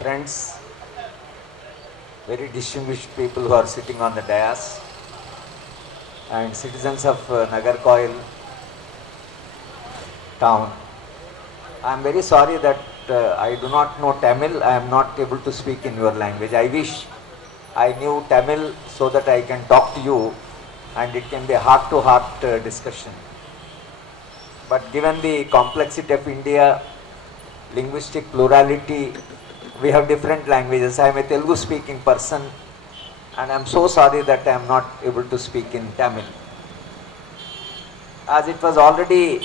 friends, very distinguished people who are sitting on the dais, and citizens of Nagarcoil town. I am very sorry that I do not know Tamil. I am not able to speak in your language. I wish I knew Tamil so that I can talk to you and it can be a heart-to-heart discussion. But given the complexity of India, linguistic plurality, we have different languages. I am a Telugu speaking person and I am so sorry that I am not able to speak in Tamil. As it was already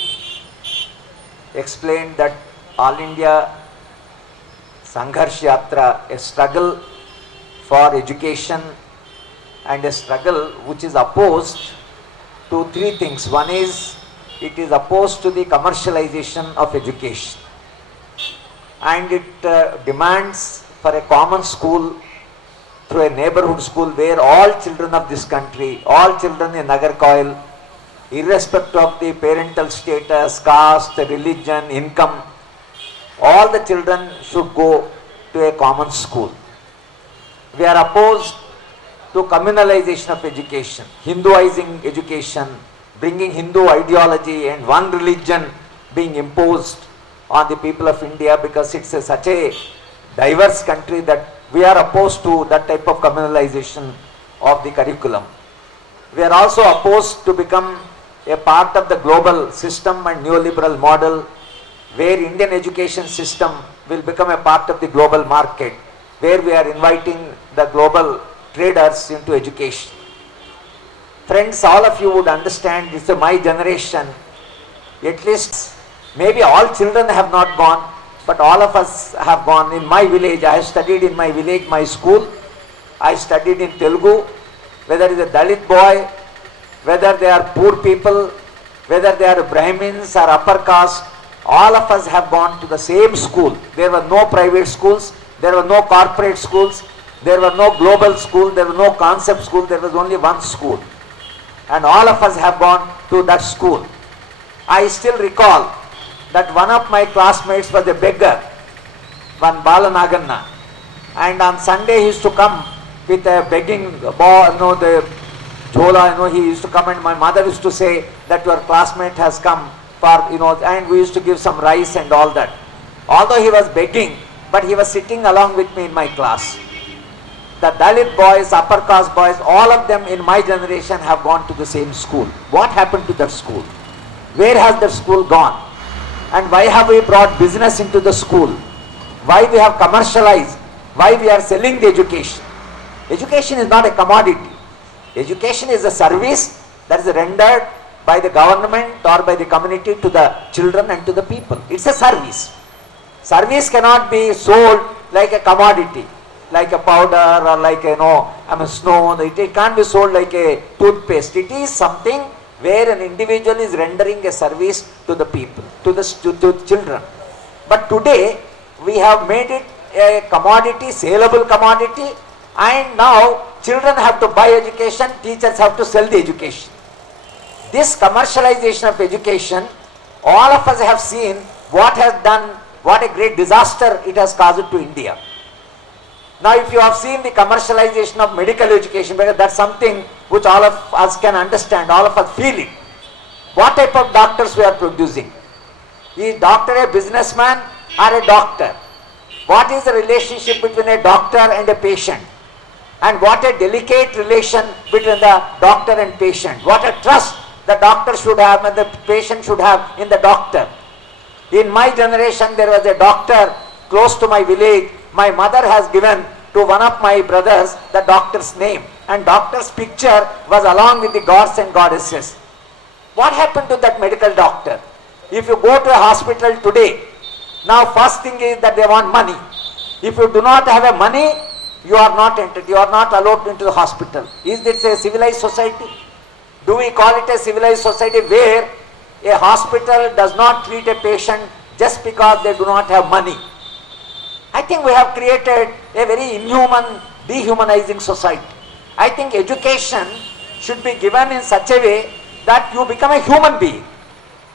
explained that All India Sangharsh Yatra, a struggle for education and a struggle which is opposed to three things. One is, it is opposed to the commercialization of education, and it demands for a common school through a neighborhood school where all children of this country, all children in Nagarcoil, irrespective of the parental status, caste, religion, income, all the children should go to a common school. We are opposed to communalization of education, Hinduizing education, bringing Hindu ideology and one religion being imposed on the people of India, because it's such a diverse country that we are opposed to that type of communalization of the curriculum. We are also opposed to become a part of the global system and neoliberal model where Indian education system will become a part of the global market, where we are inviting the global traders into education. Friends, all of you would understand, this is my generation, at least maybe all children have not gone, but all of us have gone. In my village, I have studied in my village, my school, I studied in Telugu, whether it is a Dalit boy, whether they are poor people, whether they are Brahmins or upper caste, all of us have gone to the same school. There were no private schools, there were no corporate schools, there were no global school, there was no concept school, there was only one school. And all of us have gone to that school. I still recall that one of my classmates was a beggar, one Balanaganna, and on Sunday he used to come with a begging ball, the chola, he used to come, and my mother used to say that your classmate has come for, and we used to give some rice and all that. Although he was begging, but he was sitting along with me in my class. The Dalit boys, upper caste boys, all of them in my generation have gone to the same school. What happened to that school? Where has that school gone? And why have we brought business into the school? Why we have commercialized? Why we are selling the education? Education is not a commodity. Education is a service that is rendered by the government or by the community to the children and to the people. It's a service. Service cannot be sold like a commodity, like a powder or like snow. It can't be sold like a toothpaste. It is something where an individual is rendering a service to the people, to the children. But today we have made it a commodity, saleable commodity, and now children have to buy education, teachers have to sell the education. This commercialization of education, all of us have seen what has done, what a great disaster it has caused to India. Now if you have seen the commercialization of medical education, because that's something which all of us can understand, all of us feel it. What type of doctors we are producing? Is doctor a businessman or a doctor? What is the relationship between a doctor and a patient? And what a delicate relation between the doctor and patient. What a trust the doctor should have and the patient should have in the doctor. In my generation, there was a doctor close to my village. My mother has given to one of my brothers the doctor's name, and doctor's picture was along with the gods and goddesses. What happened to that medical doctor? If you go to a hospital today, now first thing is that they want money. If you do not have a money, you are not entered, you are not allowed into the hospital. Is this a civilized society? Do we call it a civilized society where a hospital does not treat a patient just because they do not have money? I think we have created a very inhuman, dehumanizing society. I think education should be given in such a way that you become a human being.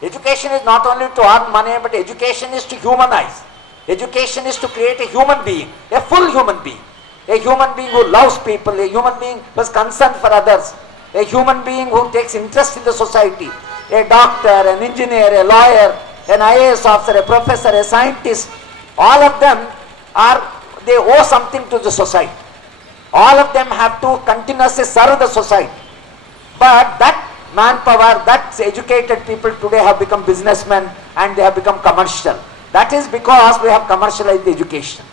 Education is not only to earn money, but education is to humanize. Education is to create a human being, a full human being. A human being who loves people, a human being who is concerned for others, a human being who takes interest in the society. A doctor, an engineer, a lawyer, an IAS officer, a professor, a scientist, all of them they owe something to the society. All of them have to continuously serve the society. But that manpower, that educated people today have become businessmen and they have become commercial. That is because we have commercialized education.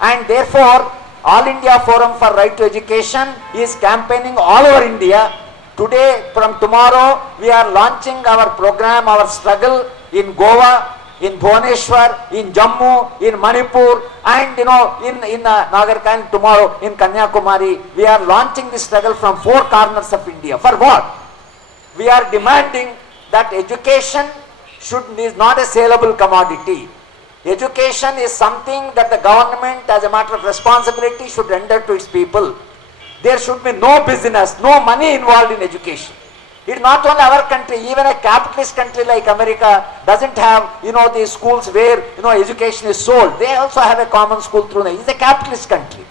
And therefore, All India Forum for Right to Education is campaigning all over India. Today, from tomorrow, we are launching our program, our struggle in Goa, in Bhubaneswar, in Jammu, in Manipur, and in Nagarkand tomorrow, in Kanyakumari. We are launching this struggle from 4 corners of India. For what? We are demanding that education is not a saleable commodity. Education is something that the government, as a matter of responsibility, should render to its people. There should be no business, no money involved in education. It's not only our country, even a capitalist country like America doesn't have, these schools where, education is sold. They also have a common school through them. It's a capitalist country.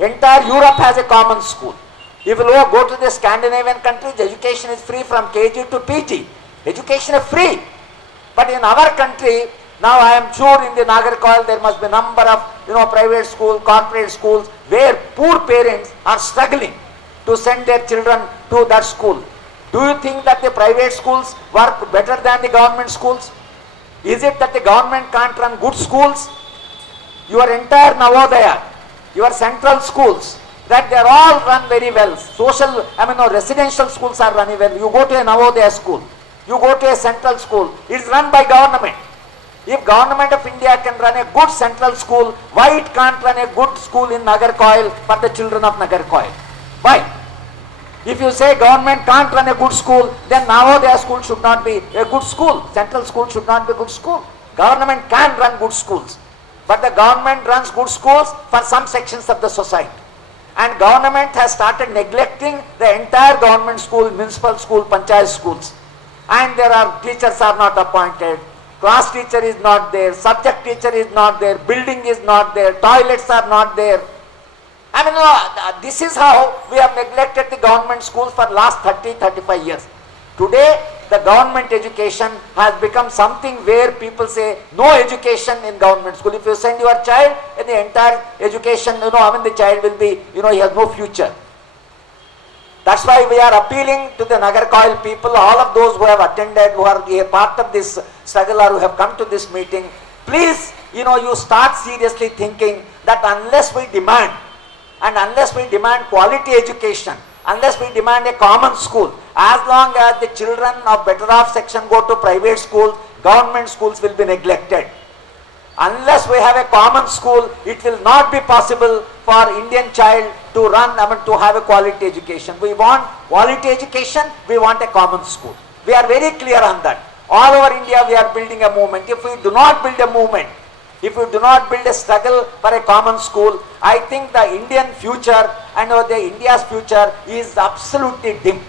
Entire Europe has a common school. If you go to the Scandinavian countries, education is free from KG to PG. Education is free. But in our country, now I am sure in the Nagarcoil there must be a number of private schools, corporate schools where poor parents are struggling to send their children to that school. Do you think that the private schools work better than the government schools? Is it that the government can't run good schools? Your entire Navodaya, your central schools, that they are all run very well. Residential schools are running well. You go to a Navodaya school, you go to a central school, it is run by government. If Government of India can run a good central school, why it can't run a good school in Nagarcoil for the children of Nagarcoil? Why? If you say government can't run a good school, then Navodaya school should not be a good school. Central school should not be a good school. Government can run good schools. But the government runs good schools for some sections of the society. And government has started neglecting the entire government school, municipal school, panchayat schools. And teachers are not appointed. Class teacher is not there, subject teacher is not there, building is not there, toilets are not there. This is how we have neglected the government schools for last 30-35 years. Today, the government education has become something where people say no education in government school. If you send your child, in the entire education, the child will be, he has no future. That's why we are appealing to the Nagarcoil people, all of those who have attended, who are a part of this struggle or who have come to this meeting. Please, you start seriously thinking that unless we demand, and unless we demand quality education, unless we demand a common school, as long as the children of better off section go to private schools, government schools will be neglected. Unless we have a common school, it will not be possible for Indian child to to have a quality education. We want quality education, we want a common school. We are very clear on that. All over India we are building a movement. If we do not build a movement, if we do not build a struggle for a common school, I think the Indian future and the India's future is absolutely dim.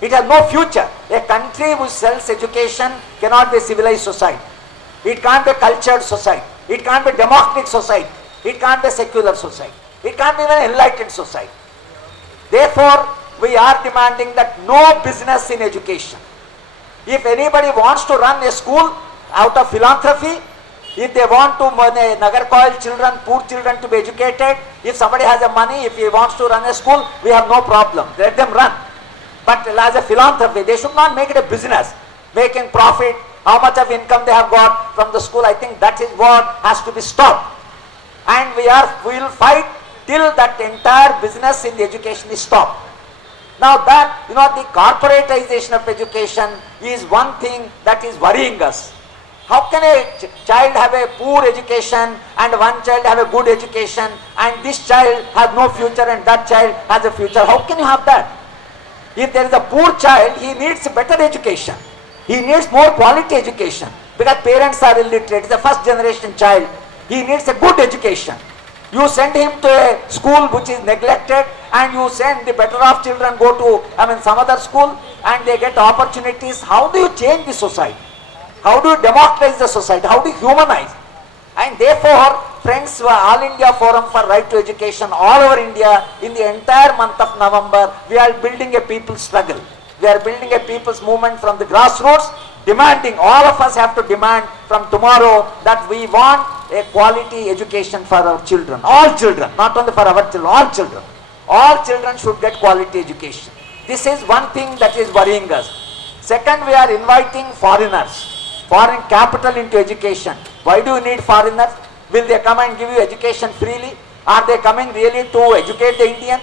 It has no future. A country which sells education cannot be a civilized society. It can't be a cultured society. It can't be a democratic society. It can't be a secular society. It can't be an enlightened society. Therefore, we are demanding that no business in education. If anybody wants to run a school out of philanthropy, if they want to Nagarcoil children, poor children to be educated, if somebody has the money, if he wants to run a school, we have no problem. Let them run. But as a philanthropy, they should not make it a business, making profit, how much of income they have got from the school. I think that is what has to be stopped. And we will fight till that entire business in the education is stopped. Now that, the corporatization of education is one thing that is worrying us. How can a child have a poor education and one child have a good education and this child has no future and that child has a future? How can you have that? If there is a poor child, he needs better education. He needs more quality education because parents are illiterate. It's a first generation child. He needs a good education. You send him to a school which is neglected and you send the better off children go to some other school and they get opportunities. How do you change the society? How do you democratize the society? How do you humanize? And And therefore, friends, All India Forum for Right to Education all over India, in the entire month of November, we are building a people's struggle. We are building a people's movement from the grassroots, demanding, all of us have to demand from tomorrow that we want a quality education for our children. All children, not only for our children, all children. All children should get quality education. This is one thing that is worrying us. Second, we are inviting foreigners, foreign capital into education. Why do you need foreigners? Will they come and give you education freely? Are they coming really to educate the Indians?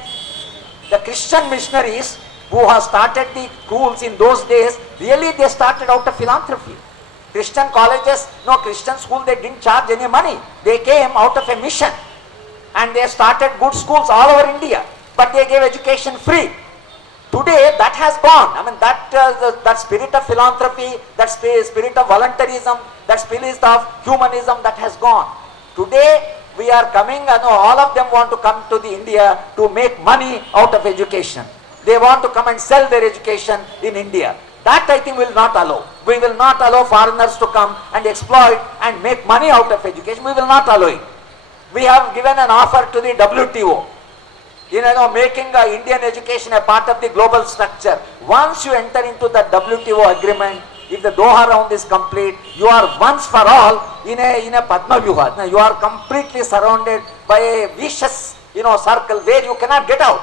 The Christian missionaries who have started the schools in those days, really they started out of philanthropy. Christian colleges, no Christian school, they didn't charge any money. They came out of a mission and they started good schools all over India, but they gave education free. Today that has gone. I mean that spirit of philanthropy, that spirit of voluntarism, that spirit of humanism, that has gone. Today we are coming, all of them want to come to the India to make money out of education. They want to come and sell their education in India. That I think will not allow. We will not allow foreigners to come and exploit and make money out of education. We will not allow it. We have given an offer to the WTO, making Indian education a part of the global structure. Once you enter into the WTO agreement, if the Doha round is complete, you are once for all in a Padma Vyuha. You are completely surrounded by a vicious circle where you cannot get out.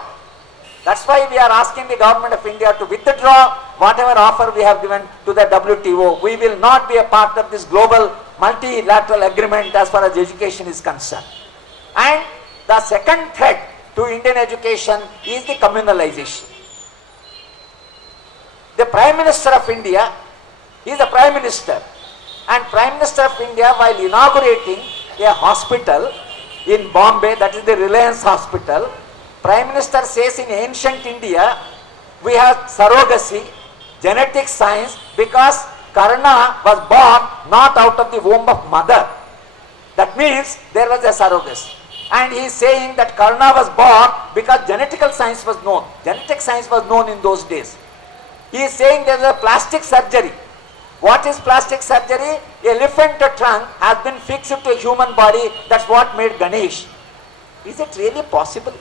That's why we are asking the government of India to withdraw whatever offer we have given to the WTO. We will not be a part of this global multilateral agreement as far as education is concerned. And the second threat to Indian education is the communalization. The Prime Minister of India is the Prime Minister, and Prime Minister of India, while inaugurating a hospital in Bombay, that is the Reliance Hospital, Prime Minister says in ancient India we have surrogacy, genetic science, because Karna was born not out of the womb of mother. That means there was a surrogacy. And he is saying that Karna was born because genetical science was known. Genetic science was known in those days. He is saying there is a plastic surgery. What is plastic surgery? Elephant trunk has been fixed to a human body. That's what made Ganesh. Is it really possible?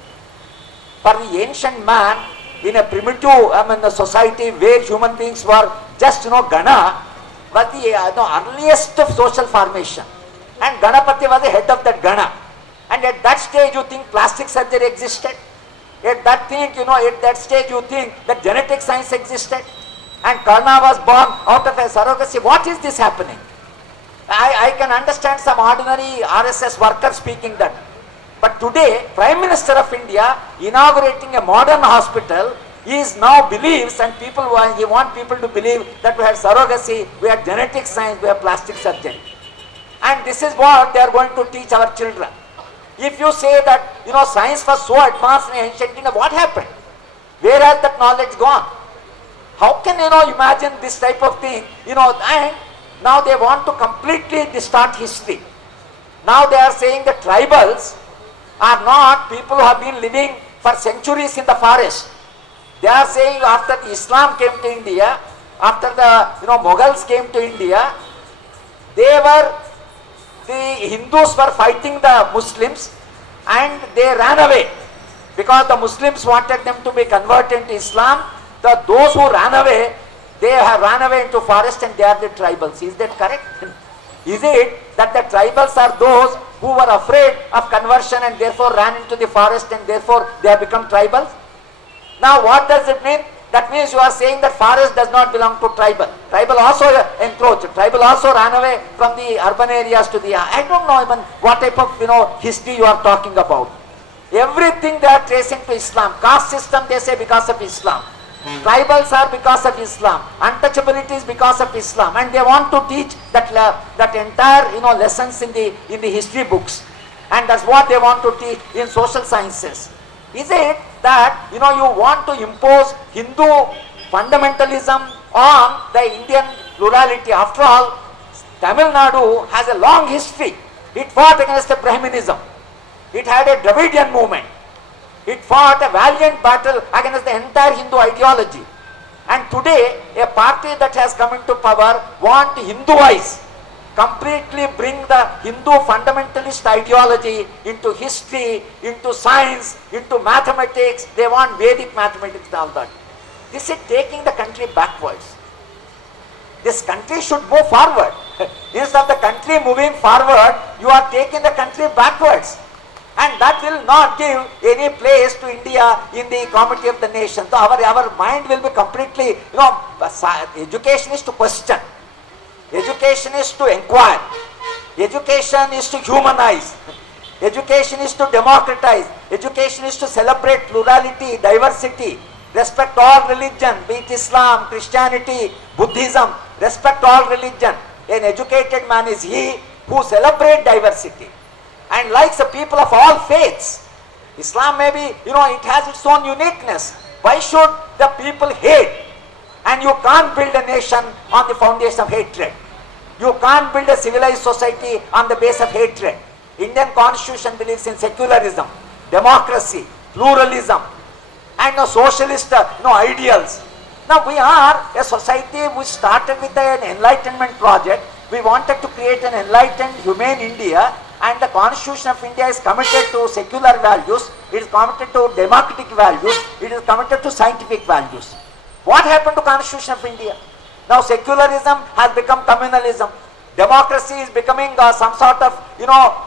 For the ancient man in a primitive society where human beings were just Gana, was the earliest of social formation. And Ganapati was the head of that Gana. And at that stage you think plastic surgery existed. At that stage you think that genetic science existed. And Karna was born out of a surrogacy. What is this happening? I can understand some ordinary RSS worker speaking that. But today, Prime Minister of India inaugurating a modern hospital, he now believes, and he want people to believe that we have surrogacy, we have genetic science, we have plastic surgery. And this is what they are going to teach our children. If you say that, science was so advanced in ancient India, what happened? Where has that knowledge gone? How can imagine this type of thing? And now they want to completely distort history. Now they are saying that tribals are not people who have been living for centuries in the forest. They are saying after Islam came to India, after the Mughals came to India, the Hindus were fighting the Muslims and they ran away because the Muslims wanted them to be converted to Islam. Those who ran away, they have run away into forest and they are the tribals. Is that correct? Is it that the tribals are those who were afraid of conversion and therefore ran into the forest and therefore they have become tribals? Now what does it mean? That means you are saying that forest does not belong to tribal. Tribal also encroached. Tribal also ran away from the urban areas to the... I don't know even what type of history you are talking about. Everything they are tracing to Islam. Caste system they say because of Islam. Tribals are because of Islam. Untouchability is because of Islam. And they want to teach that entire lessons in the history books. And that's what they want to teach in social sciences. Is it that you want to impose Hindu fundamentalism on the Indian plurality? After all, Tamil Nadu has a long history. It fought against the Brahminism. It had a Dravidian movement. It fought a valiant battle against the entire Hindu ideology. And today, a party that has come into power want to Hinduize completely bring the Hindu fundamentalist ideology into history, into science, into mathematics. They want Vedic mathematics and all that. This is taking the country backwards. This country should move forward. Instead of the country moving forward, you are taking the country backwards. And that will not give any place to India in the comity of the nation. So our mind will be completely, education is to question. Education is to inquire. Education is to humanize. Education is to democratize. Education is to celebrate plurality, diversity, respect all religion, be it Islam, Christianity, Buddhism, respect all religion. An educated man is he who celebrates diversity and likes the people of all faiths. Islam may be, it has its own uniqueness. Why should the people hate? And you can't build a nation on the foundation of hatred. You can't build a civilized society on the base of hatred. Indian constitution believes in secularism, democracy, pluralism, and socialist ideals. Now we are a society which started with an enlightenment project. We wanted to create an enlightened, humane India, and the Constitution of India is committed to secular values, it is committed to democratic values, it is committed to scientific values. What happened to Constitution of India? Now secularism has become communalism. Democracy is becoming some sort of,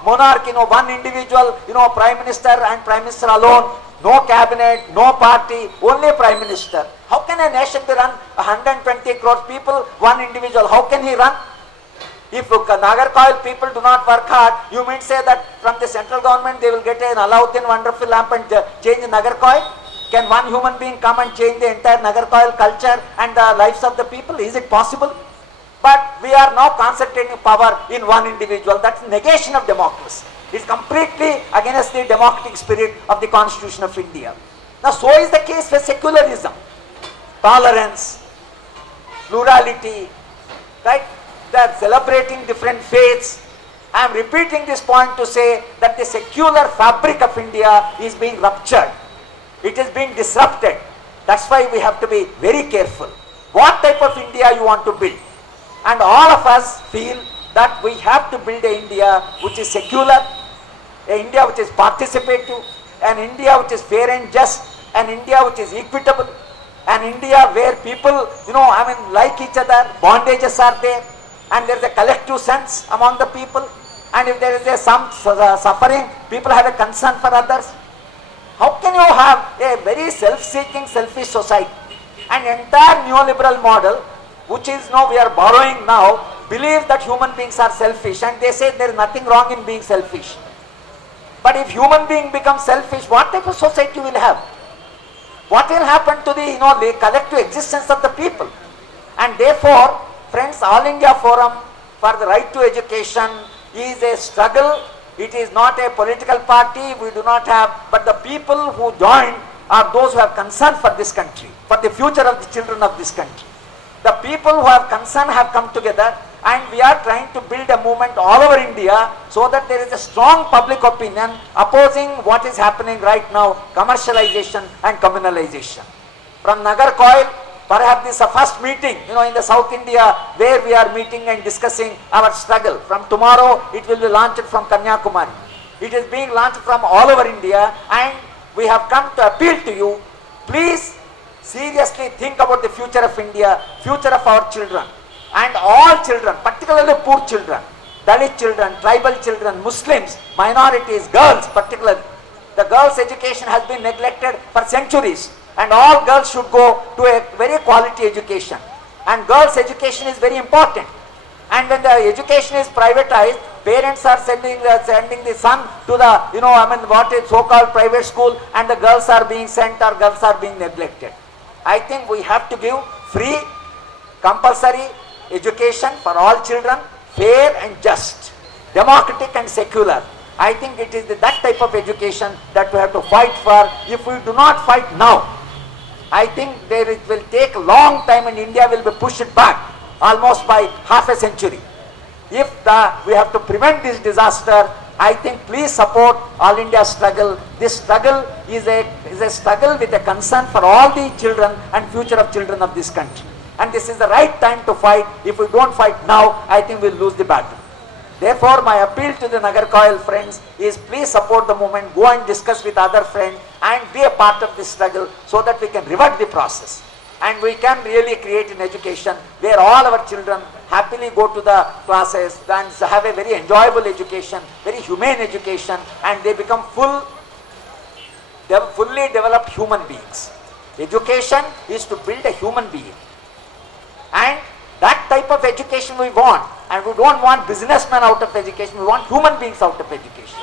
monarchy, one individual, prime minister and prime minister alone, no cabinet, no party, only prime minister. How can a nation be run 120 crore people, one individual? How can he run? If Nagarcoil people do not work hard, you mean say that from the central government they will get an Alauddin wonderful lamp and change Nagarcoil? Can one human being come and change the entire Nagarcoil culture and the lives of the people? Is it possible? But we are now concentrating power in one individual. That's negation of democracy. It's completely against the democratic spirit of the Constitution of India. Now so is the case with secularism. Tolerance, plurality, right? They are celebrating different faiths. I am repeating this point to say that the secular fabric of India is being ruptured. It is being disrupted. That's why we have to be very careful. What type of India you want to build? And all of us feel that we have to build an India which is secular, an India which is participative, an India which is fair and just, an India which is equitable, an India where people, like each other, bondages are there, and there is a collective sense among the people, and if there is some suffering, people have a concern for others. How can you have a very self-seeking, selfish society? An entire neoliberal model, which is we are borrowing now, believes that human beings are selfish, and they say there is nothing wrong in being selfish. But if human being becomes selfish, what type of society will have? What will happen to the the collective existence of the people? And therefore, friends, All India Forum for the Right to Education is a struggle. It is not a political party, we do not have, but the people who joined are those who have concern for this country, for the future of the children of this country. The people who have concern have come together, and we are trying to build a movement all over India so that there is a strong public opinion opposing what is happening right now, commercialization and communalization. From Nagarcoil, perhaps this is the first meeting, in the South India where we are meeting and discussing our struggle. From tomorrow, it will be launched from Kanyakumari. It is being launched from all over India, and we have come to appeal to you, please seriously think about the future of India, future of our children, and all children, particularly poor children, Dalit children, tribal children, Muslims, minorities, girls particularly. The girls' education has been neglected for centuries, and all girls should go to a very quality education. And girls' education is very important. And when the education is privatized, parents are sending the son to the, what is so-called private school, and the girls are being sent or girls are being neglected. I think we have to give free, compulsory education for all children, fair and just, democratic and secular. I think it is that type of education that we have to fight for. If we do not fight now, I think it will take a long time, and India will be pushed back almost by half a century. If we have to prevent this disaster, I think please support All India struggle. This struggle is a struggle with a concern for all the children and future of children of this country. And this is the right time to fight. If we don't fight now, I think we'll lose the battle. Therefore, my appeal to the Nagarcoil friends is please support the movement, go and discuss with other friends and be a part of this struggle so that we can revert the process. And we can really create an education where all our children happily go to the classes and have a very enjoyable education, very humane education, and they become fully developed human beings. Education is to build a human being. And that type of education we want. And we don't want businessmen out of education, we want human beings out of education.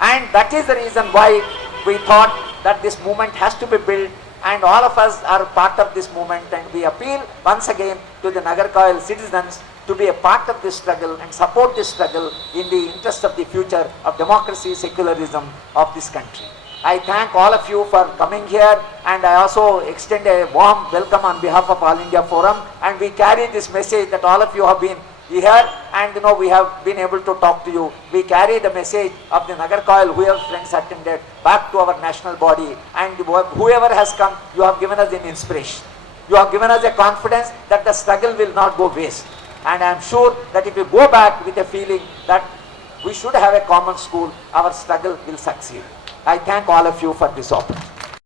And that is the reason why we thought that this movement has to be built, and all of us are part of this movement, and we appeal once again to the Nagarcoil citizens to be a part of this struggle and support this struggle in the interest of the future of democracy, secularism of this country. I thank all of you for coming here, and I also extend a warm welcome on behalf of All India Forum, and we carry this message that all of you have been here, and we have been able to talk to you. We carry the message of the Nagarcoil, whoever friends attended, back to our national body, and whoever has come, you have given us an inspiration. You have given us a confidence that the struggle will not go waste. And I am sure that if you go back with a feeling that we should have a common school, our struggle will succeed. I thank all of you for this opportunity.